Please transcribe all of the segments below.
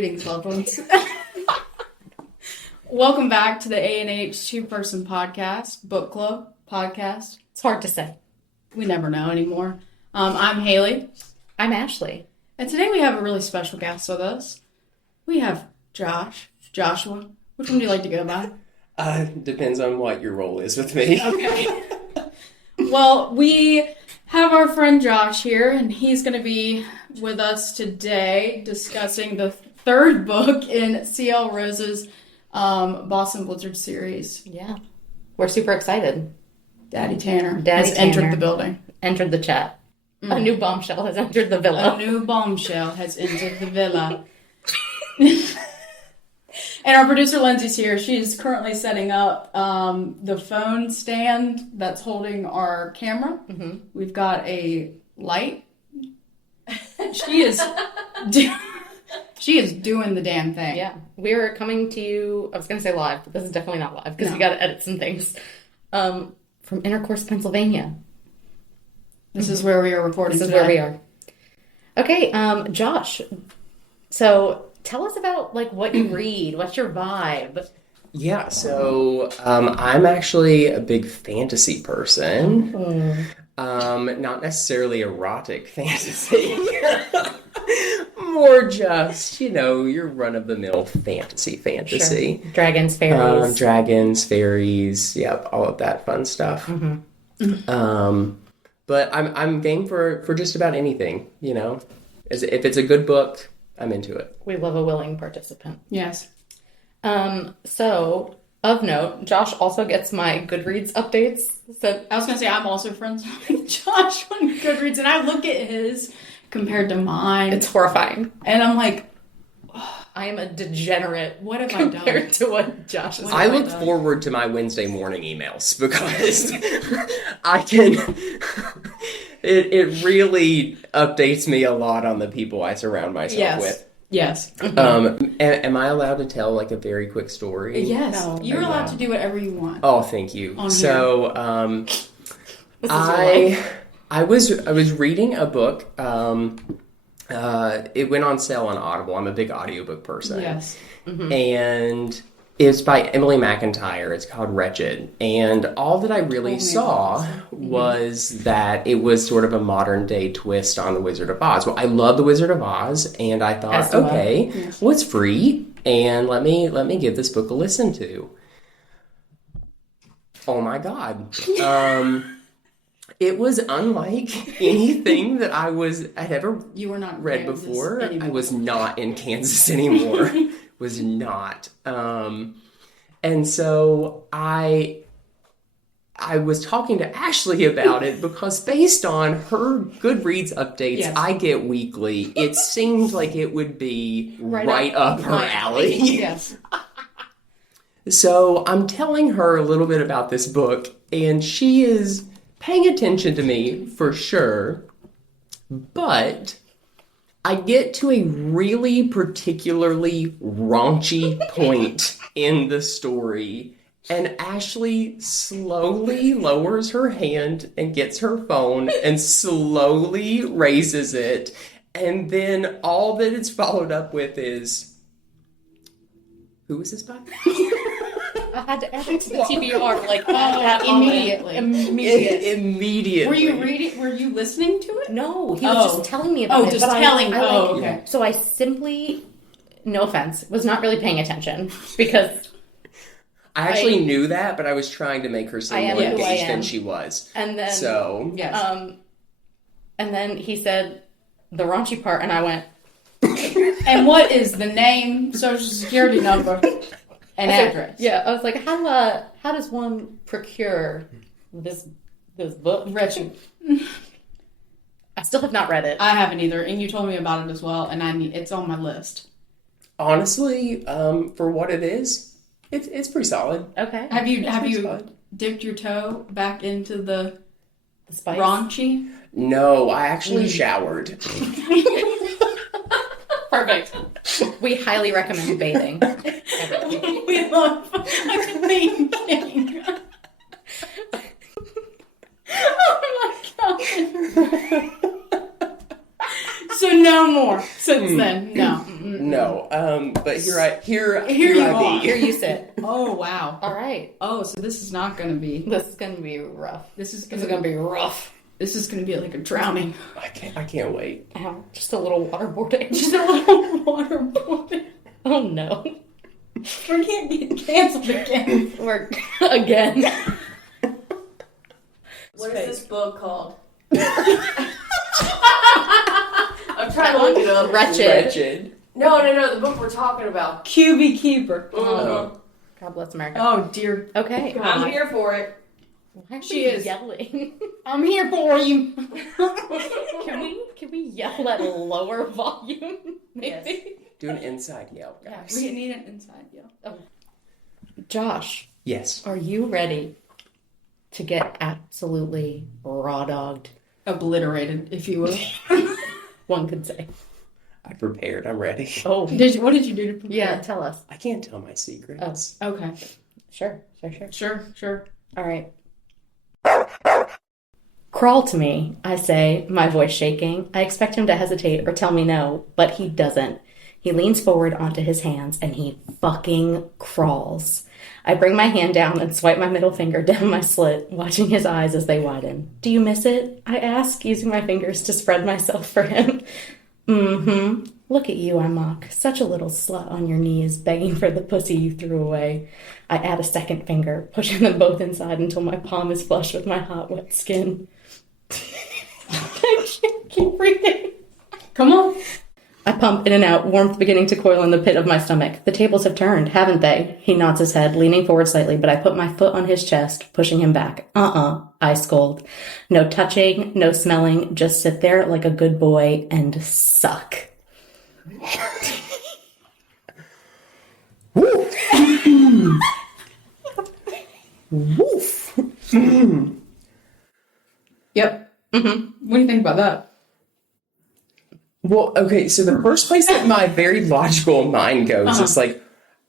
Greetings, loved ones. Welcome back to the A&H two-person podcast, book club podcast. It's hard to say. We never know anymore. I'm Haley. I'm Ashley. And today we have a really special guest with us. We have Joshua. Which one do you like to go by? Depends on what your role is with me. Okay. Well, we have our friend Josh here, and he's going to be with us today discussing the third book in C.L. Rose's Boston Blizzard series. Yeah. We're super excited. Daddy Tanner Daddy has Tanner entered the building. Entered the chat. A new bombshell has entered the villa. A new bombshell has entered the villa. And our producer Lindsay's here. She's currently setting up the phone stand that's holding our camera. Mm-hmm. We've got a light. She is doing the damn thing. Yeah. We're coming to you, I was going to say live, but this is definitely not live because you got to edit some things. From Intercourse, Pennsylvania. This is where we are recording This is today. where we are. Okay, Josh. So tell us about what you read. What's your vibe? Yeah, so I'm actually a big fantasy person. Not necessarily erotic fantasy. More just, your run-of-the-mill fantasy. Sure. Dragons, fairies. Yep, all of that fun stuff. But I'm game for just about anything, If it's a good book, I'm into it. We love a willing participant. Yes. So, of note, Josh also gets my Goodreads updates. So I was going to say, I'm also friends with Josh on Goodreads, and I look at his compared to mine. It's horrifying. And I'm like, I am a degenerate. What have I done? Compared to what Josh is I look forward to my Wednesday morning emails because I can... It really updates me a lot on the people I surround myself with. Yes. Am I allowed to tell a very quick story? Yes. No. You're allowed to do whatever you want. Oh, thank you. So, I was reading a book. It went on sale on Audible. I'm a big audiobook person. Yes. Mm-hmm. And it's by Emily McIntyre. It's called Wretched. And all that I really saw was that it was sort of a modern day twist on The Wizard of Oz. Well, I love The Wizard of Oz, and I thought, okay, well, it's free, and let me give this book a listen to. Oh my God. It was unlike anything that I'd ever read before. Anymore. I was not in Kansas anymore. Was not. And so I was talking to Ashley about it because based on her Goodreads updates I get weekly, it seemed like it would be right up her alley. Yes. So I'm telling her a little bit about this book, and she is paying attention to me for sure, but I get to a really particularly raunchy point in the story, and Ashley slowly lowers her hand and gets her phone and slowly raises it, and then all that it's followed up with is, who is this by? I had to add it to the TBR Immediately. Immediately. Were you reading? Were you listening to it? No, he was just telling me about it. Just telling. Okay. So I simply, no offense, was not really paying attention because I actually knew that, but I was trying to make her seem more engaged than she was. And then, yes. And then he said the raunchy part, and I went. And what is the name, social security number, and address? Yeah, I was like, how does one procure this book? Wretched. I still have not read it. I haven't either, and you told me about it as well, and it's on my list. Honestly, for what it is, it's pretty solid. Okay. Have you dipped your toe back into the spice? Raunchy? No, I actually showered. Perfect. We highly recommend bathing. We love thinking. Oh my god. So no more since then. No. No. But here I are. be. Here you sit. Oh, wow. All right. Oh, so this is not going to be... This is going to be rough. This is This is going to be rough. This is going to be like a drowning. I can't wait. Ow, just a little waterboarding. Just a little waterboarding. Oh, no. We can't get canceled again. We're... Again. What is this book called? I'm trying to look it up. Wretched. No, the book we're talking about. QB Keeper. Oh. God bless America. Oh, dear. Okay. God. I'm here for it. Why are She we is. yelling? I'm here for you. Can we yell at a lower volume? Maybe. Do an inside yell, guys. We need an inside yell. Oh. Josh, Yes. are you ready to get absolutely raw dogged? Obliterated, if you will. One could say. I'm prepared. I'm ready. Oh. What did you do to prepare? Yeah, tell us. I can't tell my secrets. Okay. Sure. Sure. All right. Crawl to me, I say, my voice shaking. I expect him to hesitate or tell me no, but he doesn't. He leans forward onto his hands and he fucking crawls. I bring my hand down and swipe my middle finger down my slit, watching his eyes as they widen. Do you miss it? I ask, using my fingers to spread myself for him. Mm-hmm. Look at you, I mock. Such a little slut on your knees, begging for the pussy you threw away. I add a second finger, pushing them both inside until my palm is flush with my hot, wet skin. I can't keep breathing. Come on. I pump in and out, warmth beginning to coil in the pit of my stomach. The tables have turned, haven't they? He nods his head, leaning forward slightly, but I put my foot on his chest, pushing him back. I scold. No touching, no smelling, just sit there like a good boy and suck. Woof. Woof. Yep. Mm-hmm. What do you think about that? Well, okay, so the first place that my very logical mind goes is like,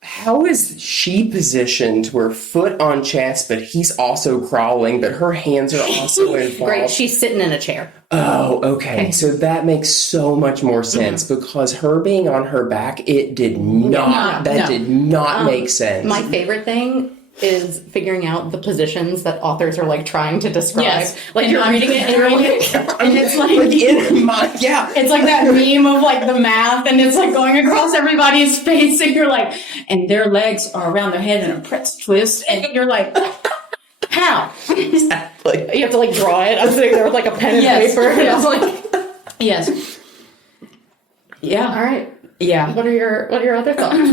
how is she positioned to her foot on chest, but he's also crawling, but her hands are also involved? Great, she's sitting in a chair. Oh, okay. So that makes so much more sense because her being on her back, it did not, did not make sense. My favorite thing is figuring out the positions that authors are like trying to describe. Yes. Like And you're I'm- reading it and you're like, And it's like in my, yeah. it's like that meme of like the math and it's like going across everybody's face and you're like, and their legs are around their head in a pretzel twist and you're like, how? Exactly. you have to like draw it. I was sitting there with like a pen and paper. And I was like, Yes. Yeah. all right. Yeah. What are your other thoughts?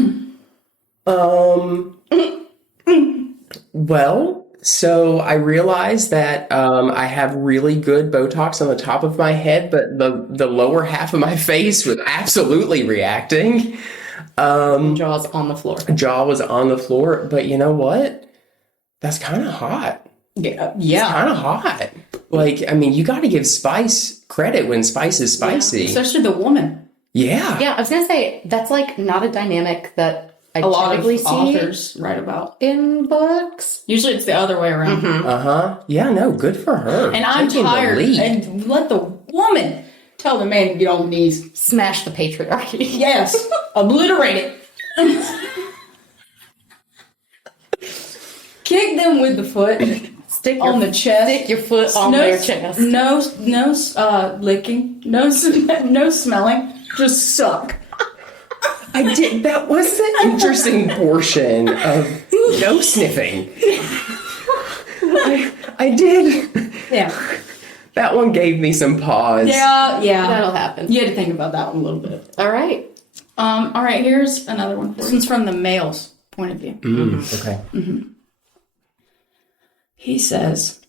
Well, so I realized that I have really good Botox on the top of my head, but the lower half of my face was absolutely reacting. Jaws on the floor. Jaw was on the floor, but you know what? That's kind of hot. Yeah. Kind of hot. Like, I mean, you got to give Spice credit when Spice is spicy. Especially the woman. Yeah. Yeah, I was gonna say that's like not a dynamic that I A lot of typically see authors write about. in books. Usually it's the other way around. Uh-huh. Yeah, no, good for her. And I'm Taking the tired. lead. And let the woman tell the man to get on the knees. Smash the patriarchy. Yes. Obliterate it. Kick them with the foot. Stick On the chest. Stick your foot on their chest. No licking. No smelling. Just suck. I did. That was the interesting portion of no sniffing. I did. Yeah. That one gave me some pause. Yeah. That'll happen. You had to think about that one a little bit. All right. All right, here's another one. This one's from the male's point of view. Okay. He says,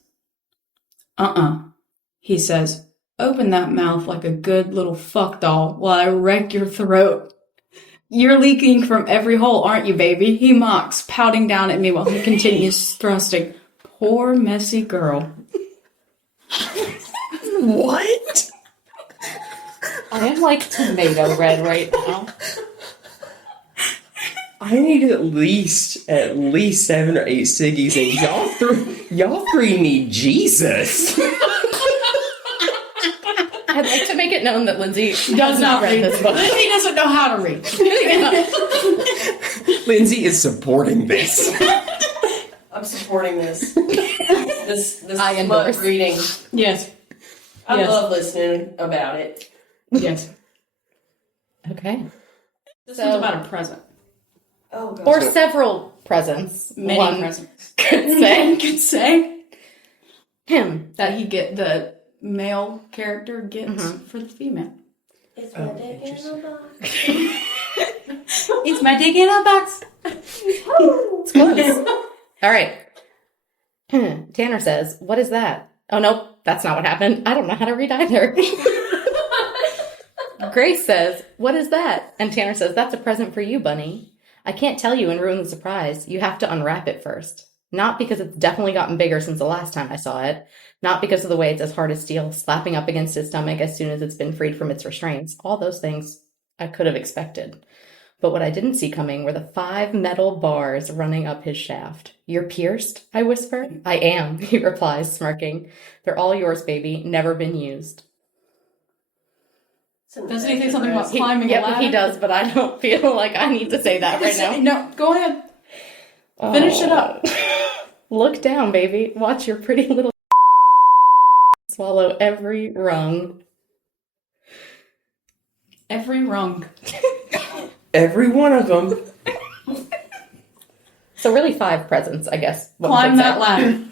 He says, open that mouth like a good little fuck doll while I wreck your throat. You're leaking from every hole, aren't you, baby? He mocks, pouting down at me while he continues thrusting. Poor messy girl. What? I am like tomato red right now. I need at least 7 or 8 ciggies, and y'all three need Jesus. I'd like to make it known that Lindsay Does not read this book. Lindsay doesn't know how to read. Lindsay is supporting this. I'm supporting this. This I endorse. smut reading. Yes. I Yes. love listening about it. Yes. Okay. This So- one's about a present. Oh, God. Or several presents. Many One presents. could say. Could say Him. that the male character gets for the female. It's my dick in a box. It's my dick in a box. It's close. All right. Tanner says, "What is that?" Oh, no, that's not what happened. I don't know how to read either. Grace says, "What is that?" And Tanner says, "That's a present for you, Bunny. I can't tell you and ruin the surprise. You have to unwrap it first. Not because it's definitely gotten bigger since the last time I saw it. Not because of the way it's as hard as steel, slapping up against his stomach as soon as it's been freed from its restraints. All those things I could have expected. But what I didn't see coming were the 5 metal bars running up his shaft. You're pierced? I whisper. I am, he replies, smirking. They're all yours, baby. Never been used. Doesn't he say something about He, climbing a yep, ladder? he does, but I don't feel like I need to say that right now. No, go ahead. Finish it up. Look down, baby. Watch your pretty little swallow every rung. Every rung. Every one of them. So really 5 presents, I guess. one Climb could that say. ladder.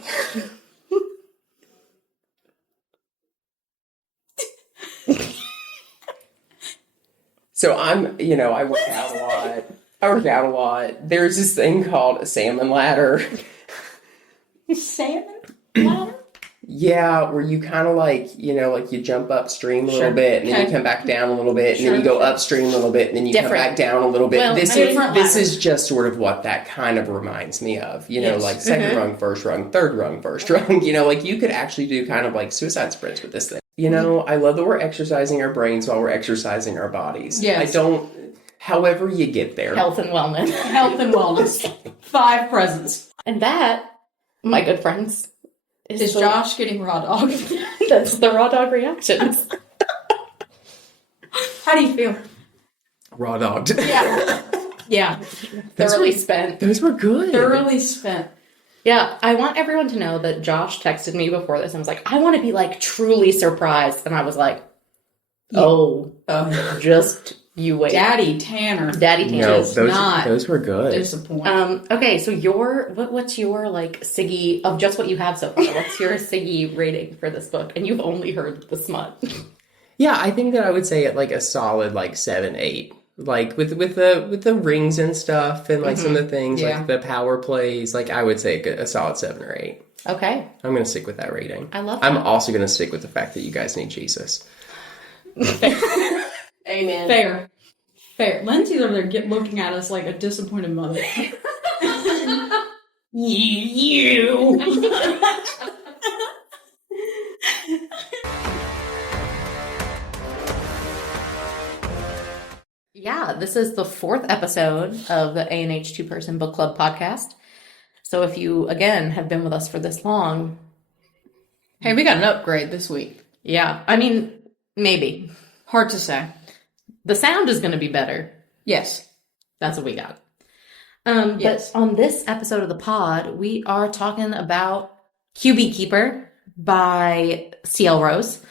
So I work out a lot. There's this thing called a salmon ladder. Salmon ladder? Yeah, where you kind of like you jump upstream a little Sure. bit, and then Okay. you come back down a little bit, and Sure, then you go sure. upstream a little bit, and then you come Different. back down a little bit. Well, This different is ladder. just sort of what that kind of reminds me of. Yes. Like second rung, first rung, third rung, first rung. Like you could actually do kind of like suicide sprints with this thing. I love that we're exercising our brains while we're exercising our bodies. Yes. However you get there. Health and wellness. Health and wellness. 5 presents. And that, my good friends, Is the- Josh getting raw dog? That's the Raw Dawg Reactions. How do you feel? Raw dogged. Yeah. Yeah. Thoroughly spent. Those were good. Thoroughly spent. Yeah, I want everyone to know that Josh texted me before this and was like, I want to be like truly surprised. And I was like, oh, just you wait. Daddy Tanner. Daddy Tanner. No, Does not those were good. disappoint. Okay, so what's your like Siggy of just what you have so far? What's your Siggy rating for this book? And you've only heard the smut. Yeah, I think that I would say it like a solid like 7, 8. Like with the rings and stuff and like some of the things Yeah. like the power plays, like I would say a solid 7 or 8. Okay, I'm gonna stick with that rating. I love that. I'm also gonna stick with the fact that you guys need Jesus. Amen. Fair. Lindsay's over there looking at us like a disappointed mother. you. Yeah, this is the 4th episode of the A&H 2-Person Book Club podcast. So if you, again, have been with us for this long, Hey, we got an upgrade this week. yeah, I mean, maybe. Hard to say. The sound is going to be better. Yes. That's what we got. Yes. But on this episode of the pod, we are talking about QB Keeper by C.L. Rose.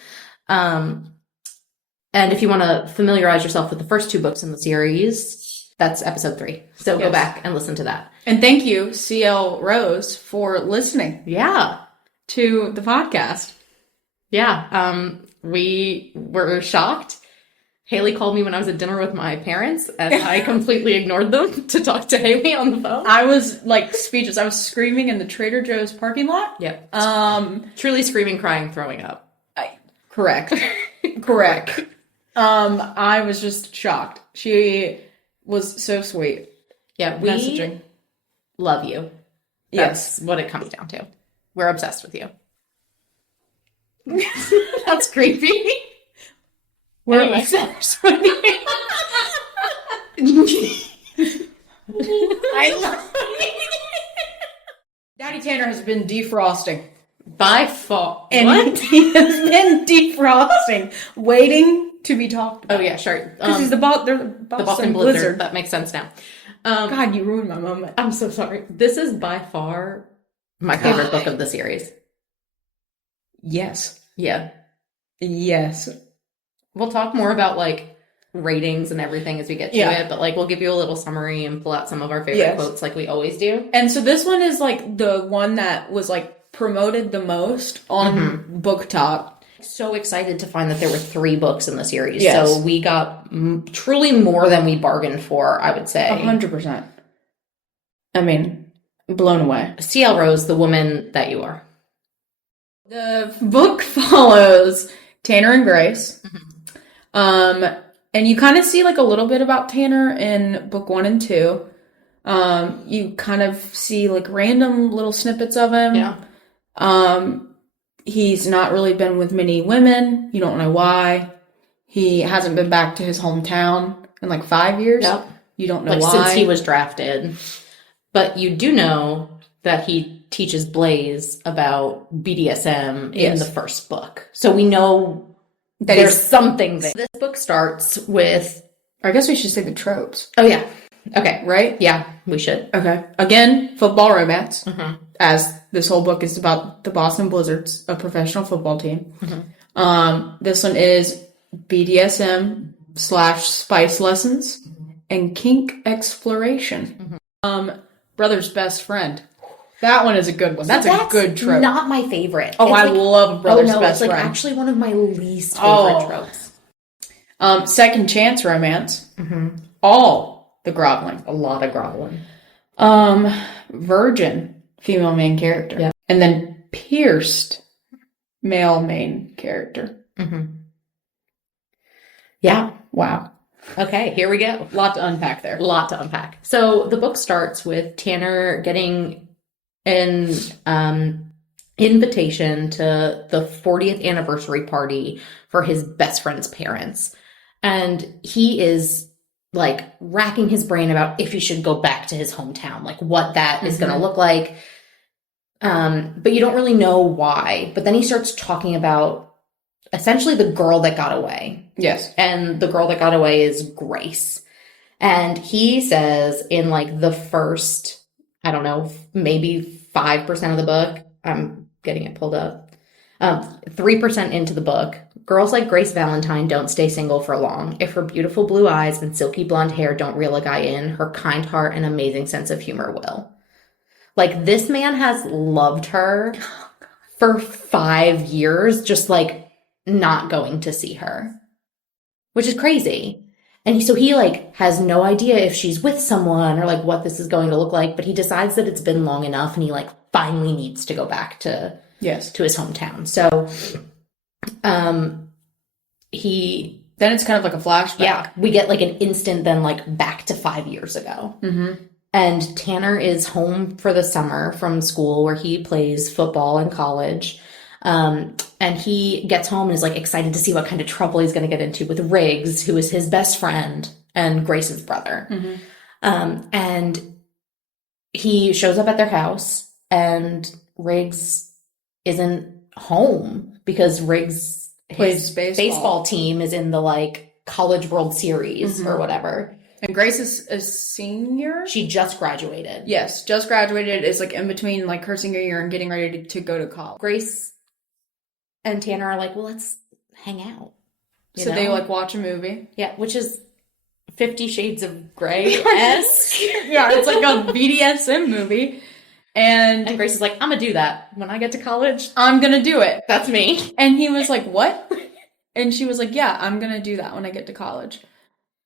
And if you want to familiarize yourself with the first 2 books in the series, that's episode 3. So go Yes. back and listen to that. And thank you, CL Rose, for listening Yeah. to the podcast. Yeah. We were shocked. Haley called me when I was at dinner with my parents, and I completely ignored them to talk to Haley on the phone. I was like speechless. I was screaming in the Trader Joe's parking lot. Yep. Truly Screaming, crying, throwing up. correct. Correct. I was just shocked. She was so sweet. Yeah, we Messaging. love you. Yes. That's what it comes down to. We're obsessed with you. That's creepy. We're Anyway. obsessed with you. I love Daddy Tanner has been defrosting. by far. And What? he has been defrosting, waiting to be talked about. Oh yeah, sure. Because he's the Boston Boston Blizzard. Blizzard. That makes sense now. God, you ruined my moment. I'm so sorry. This is by far my favorite book of the series. Yes. Yeah. Yes. We'll talk more about like ratings and everything as we get to it, but like we'll give you a little summary and pull out some of our favorite quotes like we always do. And so this one is like the one that was like promoted the most on Book Talk. So excited to find that there were 3 books in the series. Yes. So we got truly more than we bargained for, I would say. 100%. I mean, blown away. CL Rose, the woman that you are. The book follows Tanner and Grace. And you kind of see like a little bit about Tanner in book 1 and 2. You kind of see like random little snippets of him. Yeah. He's not really been with many women. You don't know why. He hasn't been back to his hometown in like 5 years. Yep. You don't know like why. since he was drafted. But you do know that he teaches Blaze about BDSM in the first book. So we know that there's something there. This book starts with... Or I guess we should say the tropes. Oh, yeah. Okay. Right? Yeah, we should. Okay. Again, football romance. As this whole book is about the Boston Blizzards, a professional football team. This one is BDSM / spice lessons and kink exploration. Brother's best friend. That one is a good one. That's a good trope. Not my favorite. Oh, I love brother's best it's friend. like actually one of my least favorite tropes. Second chance romance. All the groveling. A lot of groveling. Virgin, female main character. Yeah. And then pierced, male main character. Yeah. Wow. Okay, here we go. Lot to unpack there. Lot to unpack. So the book starts with Tanner getting an invitation to the 40th anniversary party for his best friend's parents. And he is like racking his brain about if he should go back to his hometown, like what that is going to look like. But you don't really know why. But then he starts talking about essentially the girl that got away. Yes. And the girl that got away is Grace. And he says in like the first, I don't know, maybe 5% of the book, I'm getting it pulled up, 3% into the book, girls like Grace Valentine don't stay single for long. If her beautiful blue eyes and silky blonde hair don't reel a guy in, her kind heart and amazing sense of humor will. Like, this man has loved her for 5 years, just like not going to see her, which is crazy. And so he like has no idea if she's with someone or like what this is going to look like, but he decides that it's been long enough and he like finally needs to go back to his hometown. So then it's kind of like a flashback. Yeah, we get like an instant then like back to 5 years ago. And Tanner is home for the summer from school where he plays football in college. And he gets home and is like excited to see what kind of trouble he's going to get into with Riggs, who is his best friend and Grace's brother. And he shows up at their house and Riggs isn't home because Riggs plays baseball team is in the like College World Series or whatever. And Grace is a senior? She just graduated. Yes, just graduated. Is like in between like her senior year and getting ready to go to college. Grace and Tanner are like, well, let's hang out. So they like watch a movie. Yeah, which is 50 Shades of Grey-esque. Yeah, it's like a BDSM movie. And Grace is like, I'm going to do that. When I get to college, I'm going to do it. That's me. And he was like, what? And she was like, yeah, I'm going to do that when I get to college.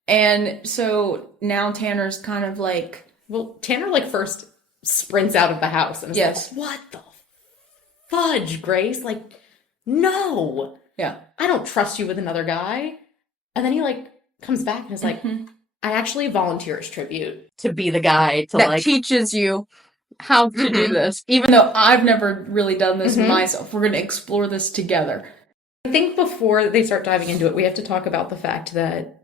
And so now Tanner's kind of like... Well, Tanner like first sprints out of the house and is like, what the fudge, Grace? Like... No. Yeah. I don't trust you with another guy. And then he like comes back and is like, I actually volunteer as tribute to be the guy to that like teaches you how to do this. Even though I've never really done this myself. We're going to explore this together. I think before they start diving into it, we have to talk about the fact that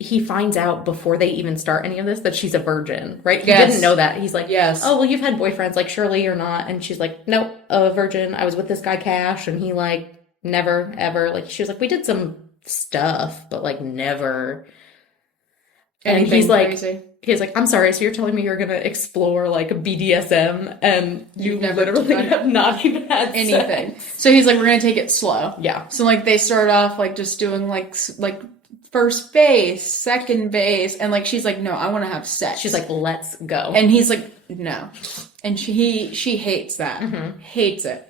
he finds out before they even start any of this that she's a virgin, right? He Yes. didn't know that. He's like, Yes. oh, well, you've had boyfriends, like, surely you're not. And she's like, nope, a virgin. I was with this guy, Cash, and he, like, never, ever. Like, she was like, we did some stuff, but, like, never. And Anything he's like, crazy. he's like, I'm sorry, so you're telling me you're going to explore, like, BDSM, and you You've never literally done have not even had anything. sex. So he's like, we're gonna take it slow. Yeah. So like they start off like just doing like first base, second base, and like she's like, no, I want to have sex. She's like, let's go. and he's like, no, and she hates that, hates it.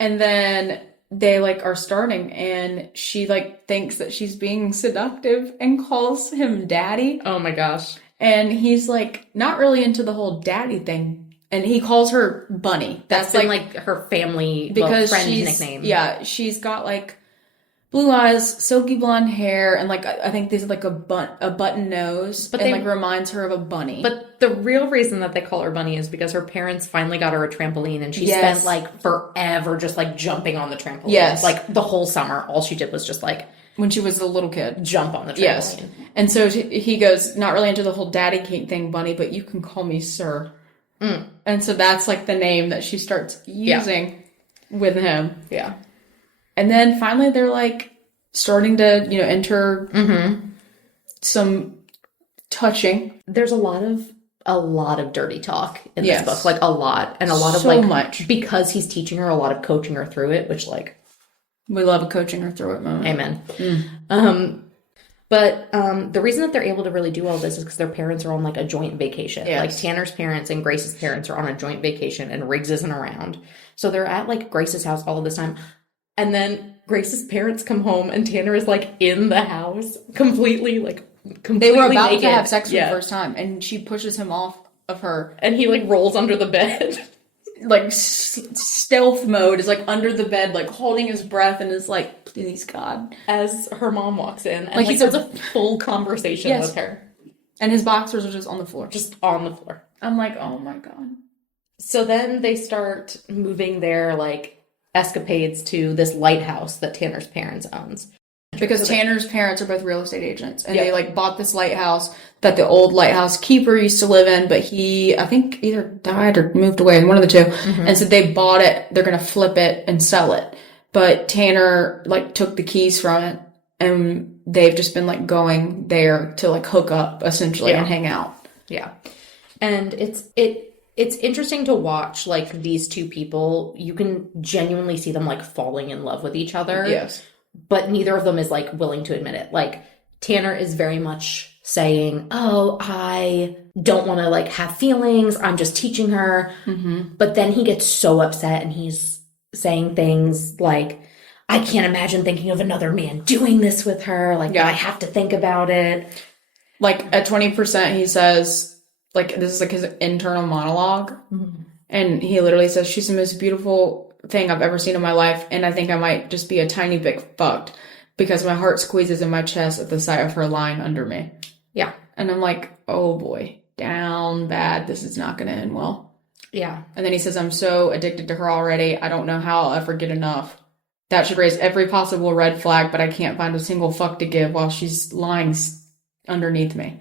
And then they like are starting, and she like thinks that she's being seductive and calls him daddy. Oh my gosh. And he's like not really into the whole daddy thing. And he calls her Bunny. That's been like her family because friend she's nickname. Yeah, she's got like blue eyes, silky blonde hair, and like I think there's like a button nose, but like reminds her of a bunny. But the real reason that they call her Bunny is because her parents finally got her a trampoline, and she spent like forever just like jumping on the trampoline. Yes, like the whole summer, all she did was just like when she was a little kid, jump on the trampoline. Yes, and so he goes, not really into the whole daddy thing, Bunny, but you can call me Sir. And so that's like the name that she starts using with him. Yeah. And then finally they're like starting to, enter some touching. There's a lot of dirty talk in this book, like a lot. And a lot of so like much. Because he's teaching her a lot of coaching her through it, which like we love a coaching her through it moment. Amen. But the reason that they're able to really do all this is because their parents are on like a joint vacation. Yes. Like Tanner's parents and Grace's parents are on a joint vacation, and Riggs isn't around. So they're at like Grace's house all of this time. And then Grace's parents come home, and Tanner is like in the house completely They were about naked. to have sex for the first time, and she pushes him off of her. And he like rolls under the bed. Like stealth mode, is like under the bed, like holding his breath, and is like, please God. As her mom walks in, and like he's has a full conversation with her. And his boxers are just on the floor. Just on the floor. I'm like, oh my God. So then they start moving their like escapades to this lighthouse that Tanner's parents owns. Because Tanner's parents are both real estate agents, and they like bought this lighthouse that the old lighthouse keeper used to live in, but he, I think, either died or moved away, one of the two. And so they bought it. They're going to flip it and sell it. But Tanner like took the keys from it, and they've just been like going there to like hook up essentially and hang out. Yeah. And it's interesting to watch like these two people. You can genuinely see them like falling in love with each other. Yes. But neither of them is like willing to admit it. Like Tanner is very much saying, oh, I don't want to like have feelings. I'm just teaching her. But then he gets so upset, and he's saying things like, I can't imagine thinking of another man doing this with her. Like, I have to think about it. Like at 20%, he says, like, this is like his internal monologue. And he literally says, she's the most beautiful thing I've ever seen in my life, and I think I might just be a tiny bit fucked because my heart squeezes in my chest at the sight of her lying under me. Yeah. And I'm like, oh boy, down bad. This is not going to end well. Yeah. And then he says, I'm so addicted to her already. I don't know how I'll ever get enough. That should raise every possible red flag, but I can't find a single fuck to give while she's lying underneath me.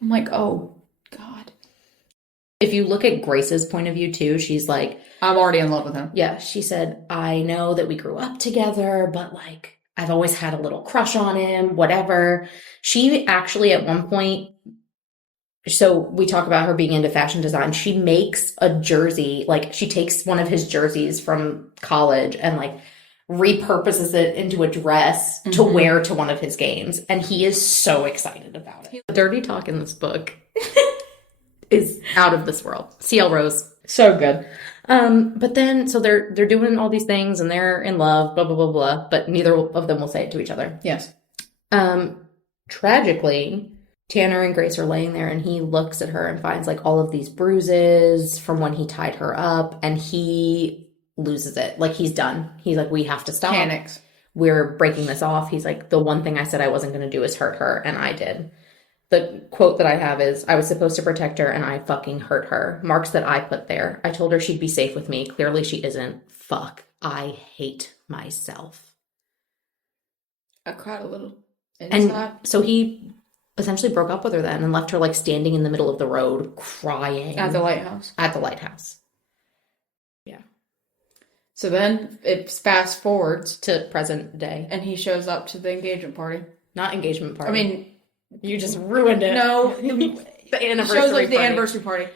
I'm like, oh God. If you look at Grace's point of view too, she's like, I'm already in love with him. Yeah, she said, I know that we grew up together, but like, I've always had a little crush on him, whatever. She actually at one point, so we talk about her being into fashion design. She makes a jersey, like she takes one of his jerseys from college and like repurposes it into a dress to wear to one of his games. And he is so excited about it. The dirty talk in this book is out of this world. CL Rose. So good. But then, so they're doing all these things, and they're in love, blah, blah, blah, blah, but neither of them will say it to each other. Yes. Tragically, Tanner and Grace are laying there, and he looks at her and finds like all of these bruises from when he tied her up, and he loses it. Like, he's done. He's like, we have to stop. Panics. We're breaking this off. He's like, the one thing I said I wasn't going to do is hurt her, and I did. The quote that I have is, I was supposed to protect her, and I fucking hurt her. Marks that I put there. I told her she'd be safe with me. Clearly she isn't. Fuck. I hate myself. I cried a little. And so he essentially broke up with her then and left her like standing in the middle of the road crying. At the lighthouse. At the lighthouse. Yeah. So then it fast forwards to present day. and he shows up to the engagement party. Not engagement party. I mean, you just ruined it. no. The anniversary shows up at the party. anniversary party.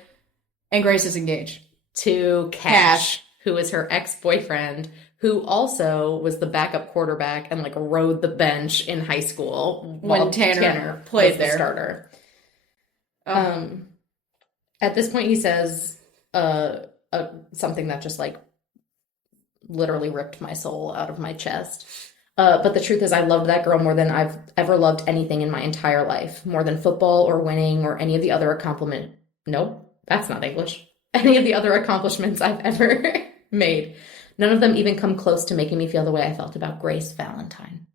And Grace is engaged. To Cash, who is her ex-boyfriend, who also was the backup quarterback and like rode the bench in high school When Tanner played was there. the starter. At this point, he says something that just like literally ripped my soul out of my chest. But the truth is, I loved that girl more than I've ever loved anything in my entire life, more than football or winning or any of the other accomplishment. Nope, that's not English. Any of the other accomplishments I've ever made. None of them even come close to making me feel the way I felt about Grace Valentine.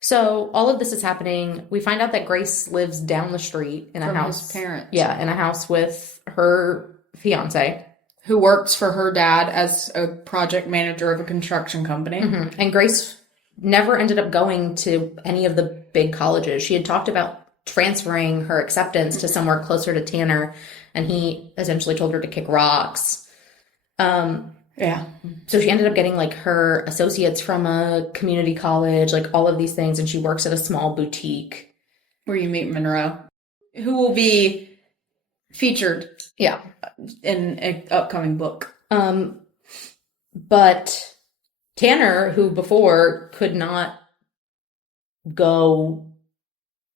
So all of this is happening. We find out that Grace lives down the street in a From house. his parents. Yeah, in a house with her fiance. Who works for her dad as a project manager of a construction company. Mm-hmm. And Grace never ended up going to any of the big colleges. She had talked about transferring her acceptance to somewhere closer to Tanner, and he essentially told her to kick rocks. Yeah. So she ended up getting like her associates from a community college, like all of these things, and she works at a small boutique. Where you meet Monroe, who will be featured Yeah. in an upcoming book. But Tanner, who before could not go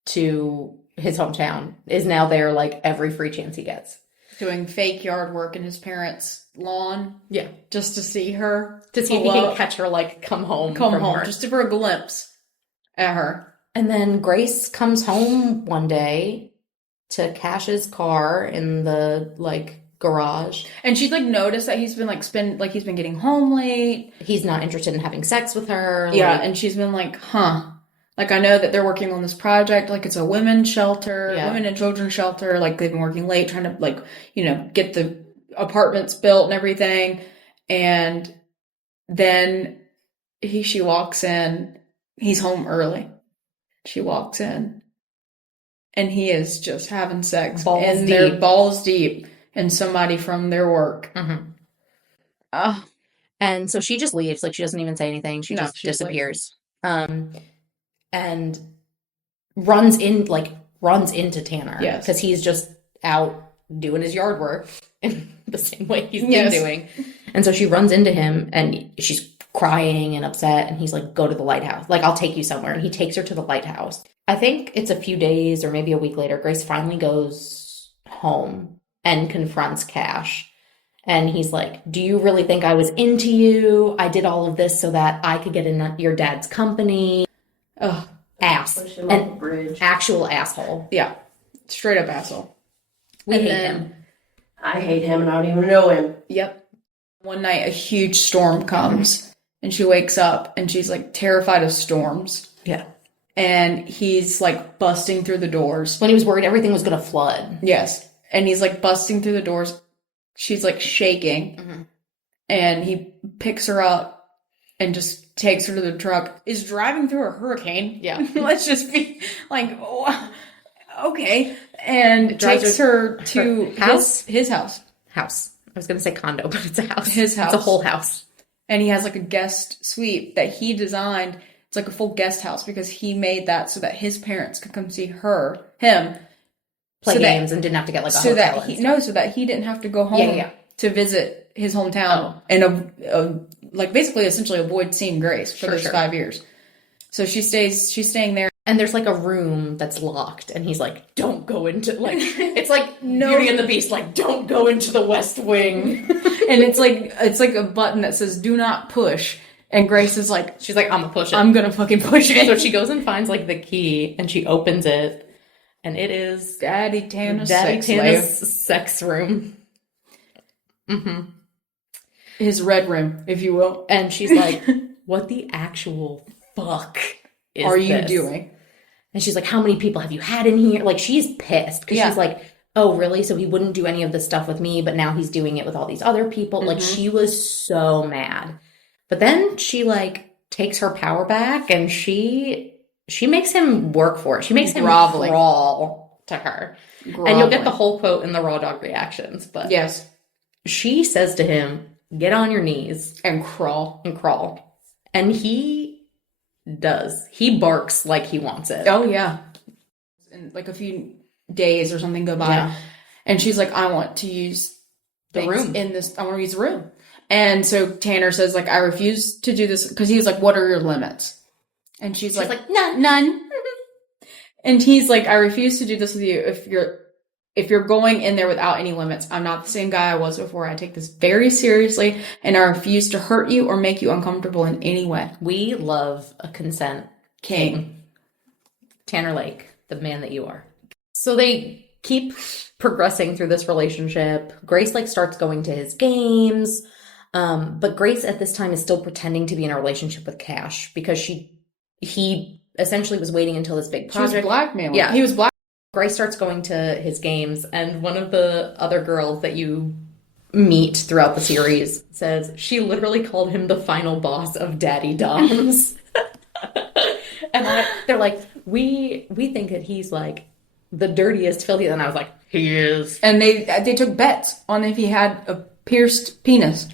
to his hometown, is now there like every free chance he gets. Doing fake yard work in his parents' lawn. Yeah. Just to see her. To see if he can catch her, like, come home. Work. Just for a glimpse at her. And then Grace comes home one day to Cash's car in the, like, garage. And she's, like, noticed that he's been, he's been getting home late. He's not interested in having sex with her. Yeah, and she's been like, huh. Like, I know that they're working on this project. Like, it's a women's shelter, women and children's shelter. Like, they've been working late trying to, like, get the apartments built and everything. And then she walks in. He's home early. She walks in. And he is just having sex. They're balls deep. And somebody from their work. Mm-hmm. And so she just leaves. Like, she doesn't even say anything. She just disappears. And runs into Tanner. Yes. Because he's just out doing his yard work in the same way he's been doing. And so she runs into him and she's crying and upset. And he's like, go to the lighthouse. Like, I'll take you somewhere. And he takes her to the lighthouse. I think it's a few days or maybe a week later, Grace finally goes home and confronts Cash. And he's like, do you really think I was into you? I did all of this so that I could get in your dad's company. Ugh, ass. An actual asshole. Yeah. Straight up asshole. We hate him. I hate him and I don't even know him. Yep. One night a huge storm comes and she wakes up and she's like terrified of storms. Yeah. And he's like busting through the doors. When he was worried everything was going to flood. Yes. And he's like busting through the doors. She's like shaking. Mm-hmm. And he picks her up and just takes her to the truck, is driving through a hurricane. Yeah. Let's just be like, oh, okay. And takes her to his house. House. I was going to say condo, but it's a house. His house. It's a whole house. And he has like a guest suite that he designed. It's like a full guest house because he made that so that his parents could come see him. Play games and didn't have to get like a hotel. So that he didn't have to go home to visit his hometown and basically essentially avoid seeing Grace for those 5 years. So she's staying there. And there's like a room that's locked and he's like, don't go into it's like Beauty and the Beast, like, don't go into the West Wing. And it's like a button that says do not push. And Grace is like, she's like, I'm gonna push it. I'm gonna fucking push it. So she goes and finds like the key and she opens it. And it is Daddy Tana's sex room. Mm-hmm. His red room, if you will. And she's like, what the actual fuck are you doing? And she's like, how many people have you had in here? Like, she's pissed. Because she's like, oh, really? So he wouldn't do any of this stuff with me, but now he's doing it with all these other people. Mm-hmm. Like, she was so mad. But then she, like, takes her power back, and she makes him work for it. She makes him Groveling. crawl to her. And you'll get the whole quote in the Raw Dawg Reactions. But Yes. she says to him, get on your knees And crawl. and crawl. And he does. He barks like he wants it. Oh, yeah. And like a few days or something go by. Yeah. And she's like, I want to use The things room. in this. I want to use the room. And so Tanner says, like, I refuse to do this. Because he was like, what are your limits? And she's like, none. And he's like, I refuse to do this with you if you're going in there without any limits. I'm not the same guy I was before. I take this very seriously, and I refuse to hurt you or make you uncomfortable in any way. We love a consent king. Tanner Lake, the man that you are. So they keep progressing through this relationship. Grace like starts going to his games. But Grace at this time is still pretending to be in a relationship with Cash because he essentially was waiting until this big project. She was blackmailing. Yeah. He was black. Grace starts going to his games, and one of the other girls that you meet throughout the series says she literally called him the final boss of Daddy Doms. And they're like, we think that he's like the dirtiest, filthiest, and I was like, he is. And they took bets on if he had a pierced penis.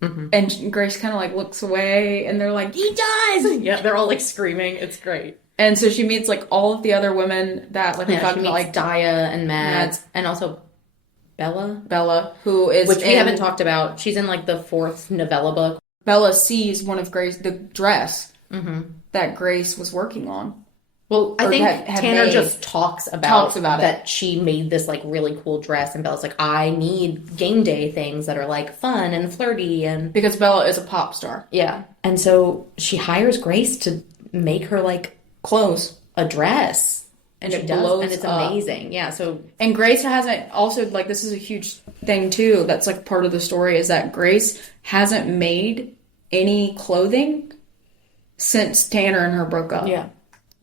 Mm-hmm. And Grace kind of like looks away, and they're like, he does! Yeah, they're all like screaming. It's great. And so she meets like all of the other women that like we Yeah, talked she about, meets like Daya and Mads, Mads. and also Bella, Bella, who is which we haven't talked about. She's in like the 4th novella book. Bella sees one of the dress that Grace was working on. Well, I Or think had Tanner made. just talks about about that she made this like really cool dress, and Bella's like, I need game day things that are like fun and flirty and Because Bella is a pop star. yeah. And so she hires Grace to make her like Clothes. a dress, and And she it does, blows and it's up. amazing. Yeah. So And Grace hasn't also, like, this is a huge thing too, that's like part of the story, is that Grace hasn't made any clothing since Tanner and her broke up. yeah,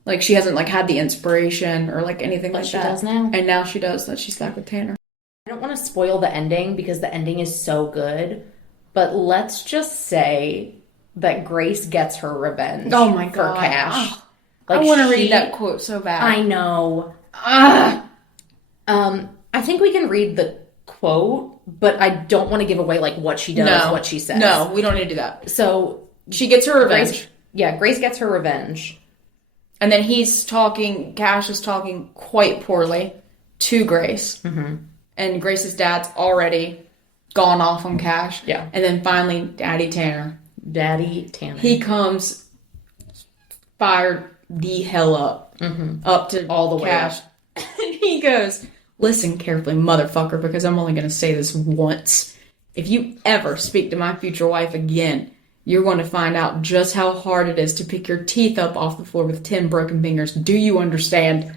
Like, she hasn't like had the inspiration or like anything but like she that. does now. And now she does, that she's back with Tanner. I don't want to spoil the ending because the ending is so good, but let's just say that Grace gets her revenge. Oh my for God. Cash. Ugh. Like I want to she- read that quote so bad. I know. Ah! I think we can read the quote, but I don't want to give away like what she does, what she says. No, we don't need to do that. So She gets her revenge. Grace gets her revenge. And then Cash is talking quite poorly to Grace. Mm-hmm. And Grace's dad's already gone off on Cash. Yeah. And then finally, Daddy Tanner. He comes fired the hell up. Up to All the way Cash. And he goes, listen carefully, motherfucker, because I'm only going to say this once. If you ever speak to my future wife again, you're going to find out just how hard it is to pick your teeth up off the floor with 10 broken fingers. Do you understand?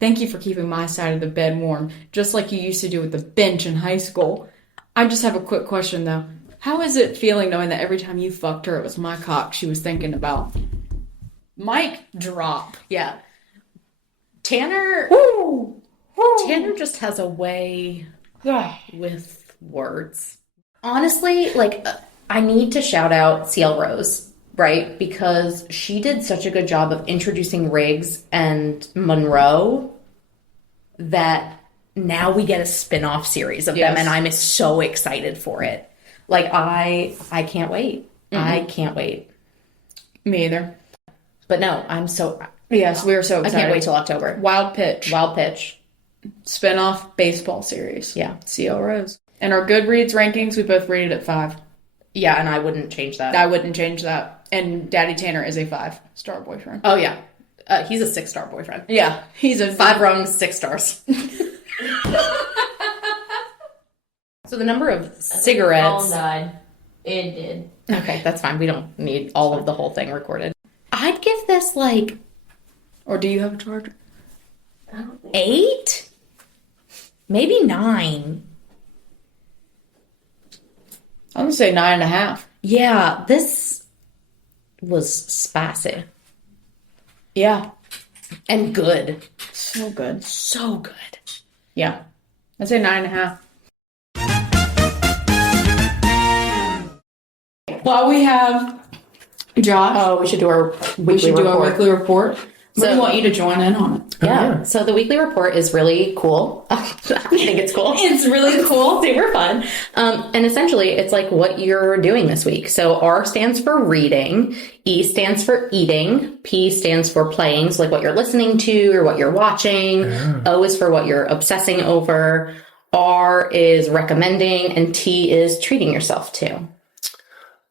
Thank you for keeping my side of the bed warm, just like you used to do with the bench in high school. I just have a quick question, though. How is it feeling knowing that every time you fucked her, it was my cock she was thinking about? Mic drop. Yeah. Tanner just has a way with words. Honestly, like, I need to shout out CL Rose, right? Because she did such a good job of introducing Riggs and Monroe that now we get a spin-off series of them, and I'm so excited for it. Like, I can't wait. I can't wait. Me either. But no, I'm so... Yes, we are so excited. I can't wait till October. Wild Pitch. Spin-off baseball series. Yeah. CL Rose. And our Goodreads rankings, we both rated at 5. Yeah, and I wouldn't change that. I wouldn't change that. And Daddy Tanner is a 5-star boyfriend. Oh, yeah. He's a 6-star boyfriend. Yeah. He's a 5 rungs, 6 stars. So the number of cigarettes... Colin died. It did. Okay, that's fine. We don't need all of the whole thing recorded. I'd give this, like... Or do you have a charger? 8? Maybe 9. I'm going to say 9.5. Yeah, this was spicy. Yeah. And good. So good. So good. Yeah. I'd say 9.5. While we have Josh, Oh, we should do our weekly we should do our report. weekly report. We So- want you to join in on it. Yeah. So the weekly report is really cool. I think it's cool. It's really cool. Super fun. And essentially, it's like what you're doing this week. So R stands for reading, E stands for eating, P stands for playing, so like what you're listening to or what you're watching. O is for what you're obsessing over. R is recommending, and T is treating yourself to.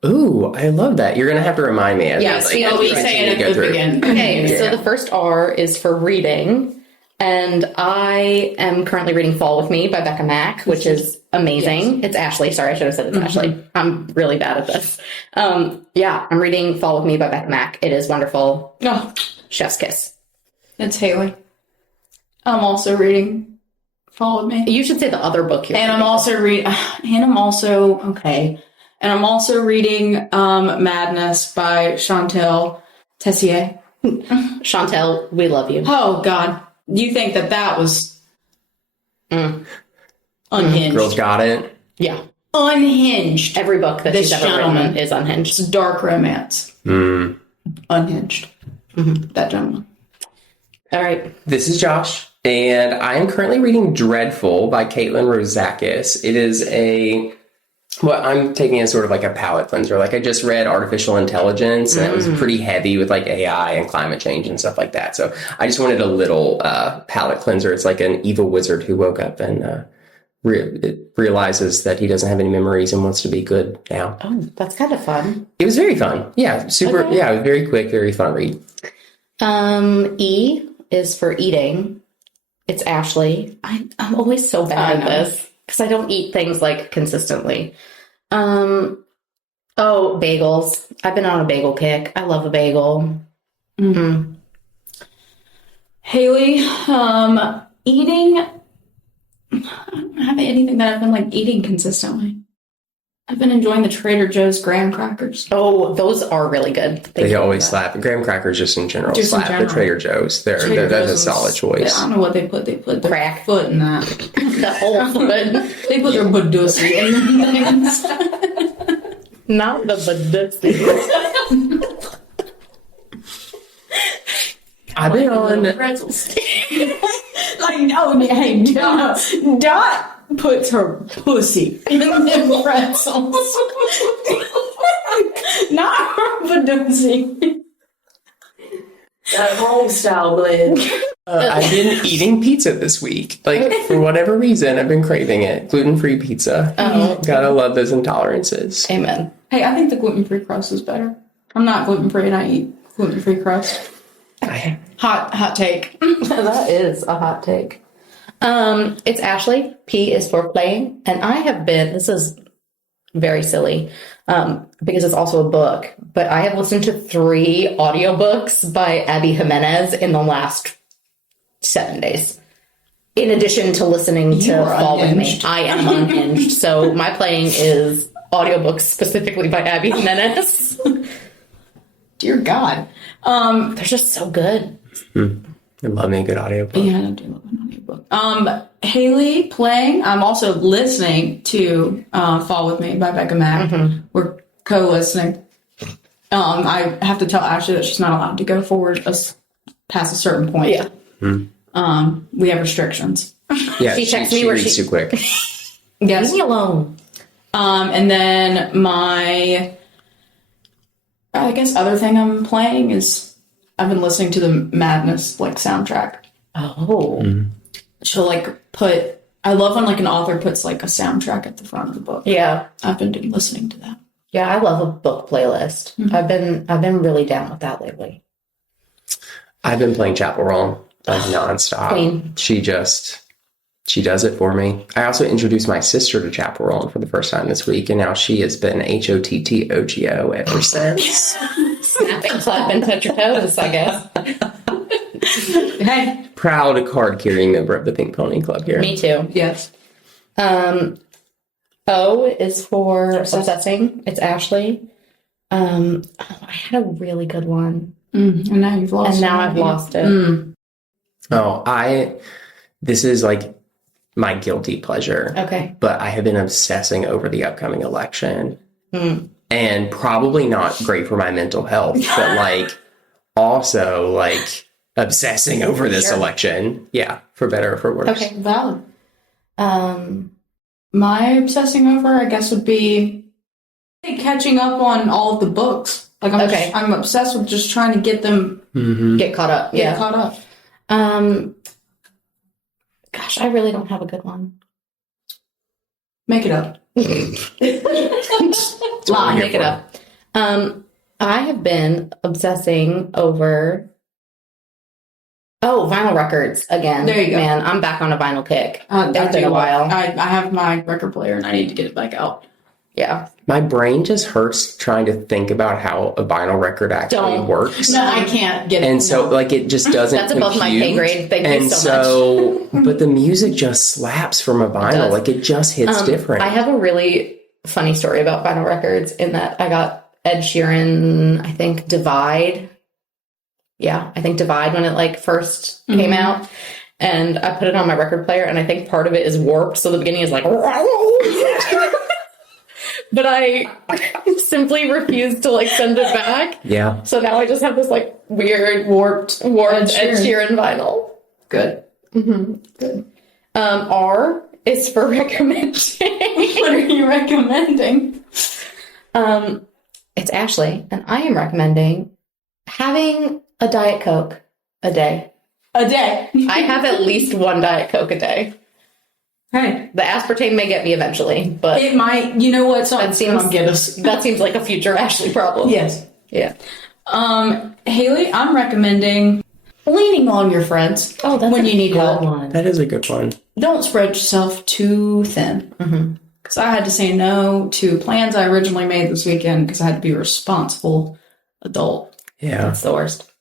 Ooh, I love that. You're going to have to remind me. As Yes, we, we say it at the beginning. Okay, Yeah. so the first R is for reading, and I am currently reading Fall With Me by Becca Mack, which is amazing. It's Ashley. Sorry, I should have said it's Ashley. I'm really bad at this. Yeah, I'm reading Fall With Me by Becca Mack. It is wonderful. Oh, Chef's kiss. it's Haley. I'm also reading Fall With Me. You should say the other book you're And I'm also reading Madness by Chantel Tessier. Chantel, we love you. Oh God, you think that was unhinged? Girls got it. Yeah. Unhinged. Every book that This she's ever gentleman. written is unhinged. It's dark romance. Unhinged. That gentleman. All right. This is Josh, and I am currently reading Dreadful by Caitlin Rozakis. It is I'm taking as sort of like a palate cleanser. Like I just read Artificial Intelligence, and it was pretty heavy with like AI and climate change and stuff like that. So I just wanted a little palate cleanser. It's like an evil wizard who woke up and realizes that he doesn't have any memories and wants to be good now. Oh, that's kind of fun. It was very fun. Yeah, super. Okay. Yeah, it was very quick, very fun read. E is for eating. It's Ashley. I'm always so bad I at know. this because I don't eat things like consistently. Oh, bagels. I've been on a bagel kick. I love a bagel. Haley, eating. I don't have anything that I've been like eating consistently. I've been enjoying the Trader Joe's graham crackers. Oh, those are really good. They always slap. Graham crackers just in general Just in slap. general. The Trader Joe's. That's a solid choice. I don't know what they put. They put their Crack. foot in that. The whole foot. They put their badussy in the things. Not the badutsi. I've been on. pretzels. Like, no, hey, Dot puts her pussy in them pretzels. Not her badussy. That home style blend. I've been eating pizza this week. Like, for whatever reason, I've been craving it. Gluten-free pizza. Oh. Gotta love those intolerances. Amen. Hey, I think the gluten-free crust is better. I'm not gluten-free and I eat gluten-free crust. Hot take. That is a hot take. It's Ashley. P is for playing. And I have been, this is very silly, because it's also a book, but I have listened to 3 audiobooks by Abby Jimenez in the last 7 days. In addition to listening to are Fall With Me. unhinged. I am unhinged. So my playing is audiobooks specifically by Abby Jimenez. Dear God. They're just so good. I love me a good audiobook. Yeah, I do love an audiobook. Haley playing. I'm also listening to Fall With Me by Becca Mack. We're co-listening. I have to tell Ashley that she's not allowed to go forward past a certain point. Yeah. We have restrictions. Yeah, She texts me where reads she- too quick. Yes. Leave me alone. And then my, I guess, other thing I'm playing is I've been listening to the Madness soundtrack. Oh. She'll I love when an author puts a soundtrack at the front of the book. Yeah. I've been listening to that. Yeah, I love a book playlist. I've been really down with that lately. I've been playing Chapel Roan nonstop. Queen. She does it for me. I also introduced my sister to Chapel Roan for the first time this week, and now she has been HOTTOGO ever since. Snapping, clapping, touch your toes, I guess. Hey. Proud card-carrying member of the Pink Pony Club here. Me too. Yes. O is for obsessing. It's Ashley. I had a really good one. And now you've lost And now it. I've lost it. This is my guilty pleasure. Okay. But I have been obsessing over the upcoming election. and probably not great for my mental health, but like also like obsessing over this election. Yeah, for better or for worse. Okay. Valid. My obsessing over, I guess, would be catching up on all of the books. Like, I'm obsessed with just trying to get them Get caught up. get caught up. Gosh, I really don't have a good one. Make it up. Lie, make it up. I have been obsessing over vinyl records again. There you go. Man, I'm back on a vinyl kick. It's been a while. I have my record player and I need to get it back out. Yeah. My brain just hurts trying to think about how a vinyl record actually works. No, I can't get it. And so, like, it just doesn't That's above my pay grade. Thank you so much. But the music just slaps from a vinyl. Like, it just hits different. I have a really funny story about vinyl records in that I got Ed Sheeran, I think, Divide. Yeah, I think Divide when it, like, first came out. And I put it on my record player, and I think part of it is warped. So the beginning is like... But I simply refused to, like, send it back. Yeah. So now I just have this, like, weird, warped Ed Sheeran vinyl. Good. Good. R is for recommending. What are you recommending? It's Ashley, and I am recommending having a Diet Coke a day. A day. I have at least one Diet Coke a day. Hey. The aspartame may get me eventually, but It might, you know what? that seems get us. that seems like a future Ashley problem. Yes. Yeah. Haley, I'm recommending leaning on your friends Oh, that's when you need help. one. That is a good one. Don't spread yourself too thin. Because I had to say no to plans I originally made this weekend because I had to be a responsible adult. Yeah. That's the worst.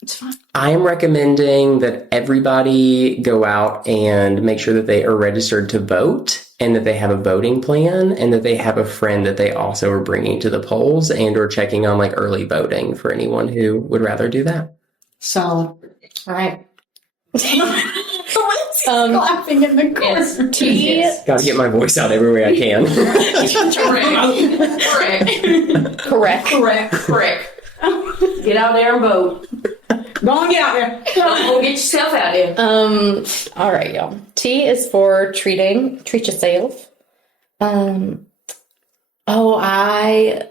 It's fine. I am recommending that everybody go out and make sure that they are registered to vote and that they have a voting plan and that they have a friend that they also are bringing to the polls and or checking on like early voting for anyone who would rather do that. Solid. All right. Laughing in the corner. T. Got to get my voice out every way I can. Correct. Get out there and vote. Go on, get out there. Go get yourself out there. All right, y'all. T is for treat yourself. I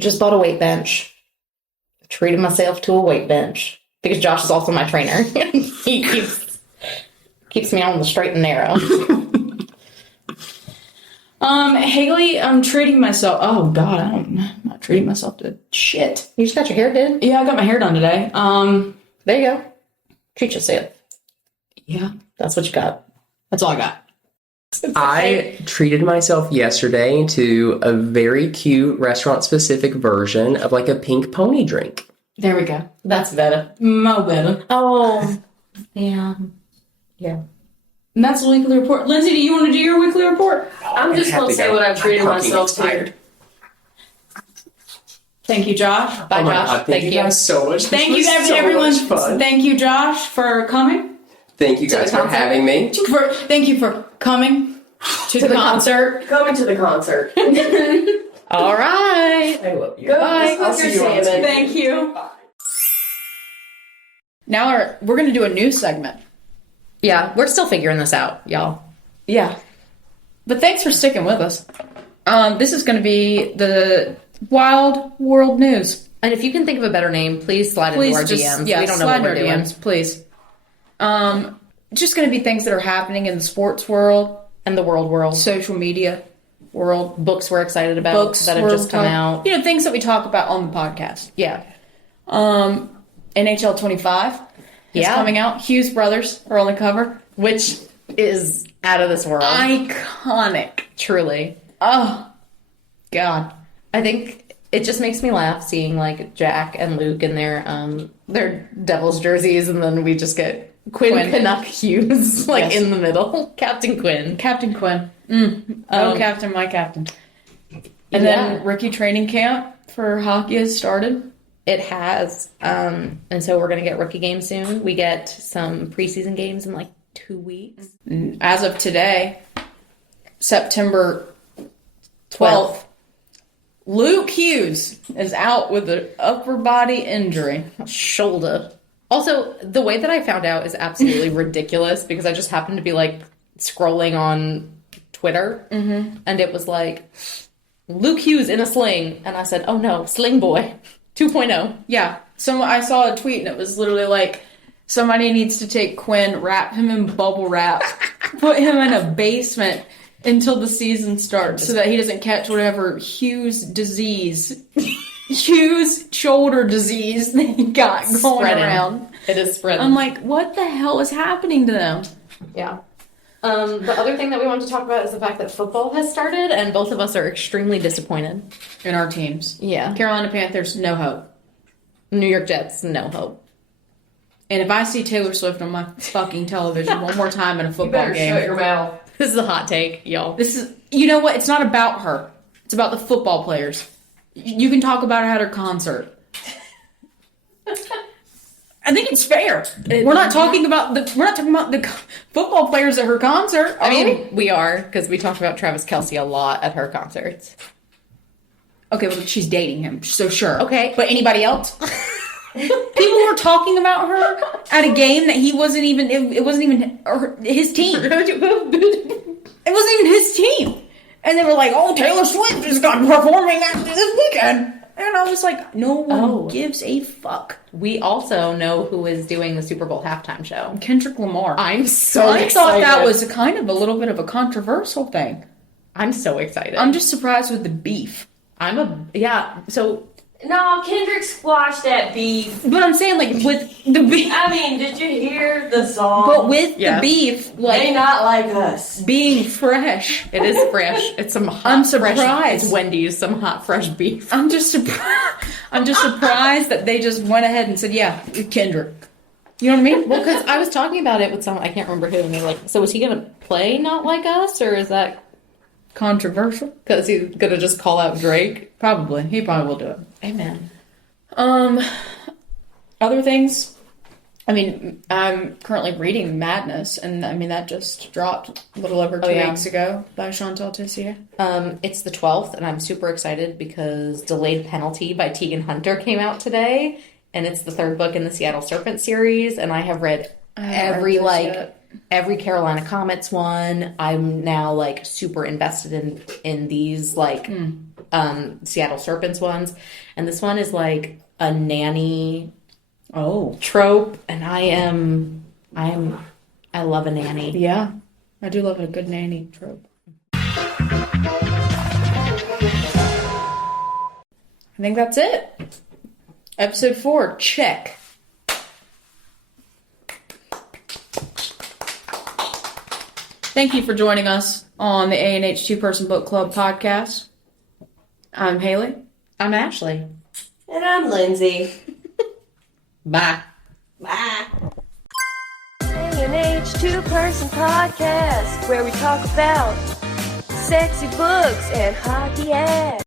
just bought a weight bench. Treated myself to a weight bench because Josh is also my trainer. He keeps me on the straight and narrow. Haley, I'm treating myself. Oh God, I'm not treating myself to shit. You just got your hair did? Yeah, I got my hair done today. There you go. Treat yourself. Yeah, That's what you got. that's all I got. I treated myself yesterday to a very cute restaurant-specific version of like a pink pony drink. There we go. That's better. Mo better. Oh, yeah. Yeah. And that's the weekly report. Lindsay, do you want to do your weekly report? I'm just going to say what I've treated myself to. Thank you, Josh. Bye, Josh. God, thank you guys so much. Thank you, This was everyone. so much fun. Thank you, Josh, for coming. Thank you guys for having me. Thank you for coming to the concert. Coming to the concert. All right. I love you. Go I'll cook see your you on salmon. Thank you. Now we're going to do a new segment. Yeah, we're still figuring this out, y'all. Yeah. But thanks for sticking with us. This is going to be the Wild World News. And if you can think of a better name, please slide into our DMs. Yeah, we don't know slide what we're in our doing. DMs, please. Just going to be things that are happening in the sports world, And the world. social media world, Books we're excited about books that have just come out. You know, things that we talk about on the podcast. Yeah. NHL 25 is coming out. Hughes Brothers are on the cover. Which is out of this world. Iconic. Truly. Oh, God. I think it just makes me laugh seeing like Jack and Luke in their Devils jerseys, and then we just get Quinn Canuck Hughes like in the middle. Captain Quinn. Captain Quinn. Oh, Captain, my Captain. And then rookie training camp for hockey has started. It has. And so we're going to get rookie games soon. We get some preseason games in like 2 weeks. As of today, September 12th, Luke Hughes is out with an upper body injury. Shoulder. Also, the way that I found out is absolutely ridiculous because I just happened to be like scrolling on Twitter and it was like Luke Hughes in a sling. And I said, oh no, Sling Boy 2.0. Yeah. I saw a tweet and it was literally like, somebody needs to take Quinn, wrap him in bubble wrap, put him in a basement until the season starts so that he doesn't catch whatever Hughes disease, Hughes shoulder disease that he got going around. It is spreading. I'm like, what the hell is happening to them? Yeah. The other thing that we wanted to talk about is the fact that football has started and both of us are extremely disappointed. In our teams. Yeah. Carolina Panthers, no hope. New York Jets, no hope. And if I see Taylor Swift on my fucking television one more time in a You football better game. shut your mouth. This is a hot take, y'all. This is, you know what? It's not about her. It's about the football players. You can talk about her at her concert. I think it's fair. We're not talking about the football players at her concert. I mean, we are, because we talked about Travis Kelce a lot at her concerts. Okay, well, she's dating him, so sure. Okay. But anybody else? People were talking about her at a game that he wasn't even, it wasn't even his team. It wasn't even his team. And they were like, oh, Taylor Swift is performing this weekend. And I was like, no one gives a fuck. We also know who is doing the Super Bowl halftime show. Kendrick Lamar. I'm so I excited. thought that was a kind of a little bit of a controversial thing. I'm so excited. I'm just surprised with the beef. So No, Kendrick squashed that beef. But I'm saying, like, with the beef. I mean, did you hear the song? But with the beef, like, They not like us. being fresh. it is fresh. It's some hot, I'm surprised. fresh. It's Wendy's, some hot, fresh beef. I'm just surprised. I'm just surprised that they just went ahead and said, yeah, Kendrick. You know what I mean? Well, because I was talking about it with someone, I can't remember who, and they're like, so is he going to play Not Like Us, or is that Controversial? because he's going to just call out Drake? Probably. He probably will do it. Amen. Other things. I mean, I'm currently reading Madness, and I mean, that just dropped a little over 2 weeks ago by Chantal Tissier. It's the 12th, and I'm super excited because Delayed Penalty by Tegan Hunter came out today, and it's the third book in the Seattle Serpent series, and I have read every Carolina Comets one. I'm now like super invested in these like Seattle Serpents ones, and this one is like a nanny trope, and I love a nanny. Yeah, I do love a good nanny trope. I think that's it. Episode 4, check. Thank you for joining us on the A&H Two-Person Book Club podcast. I'm Haley. I'm Ashley. And I'm Lindsay. Bye. Bye. A&H Two-Person Podcast, where we talk about sexy books and hockey ass.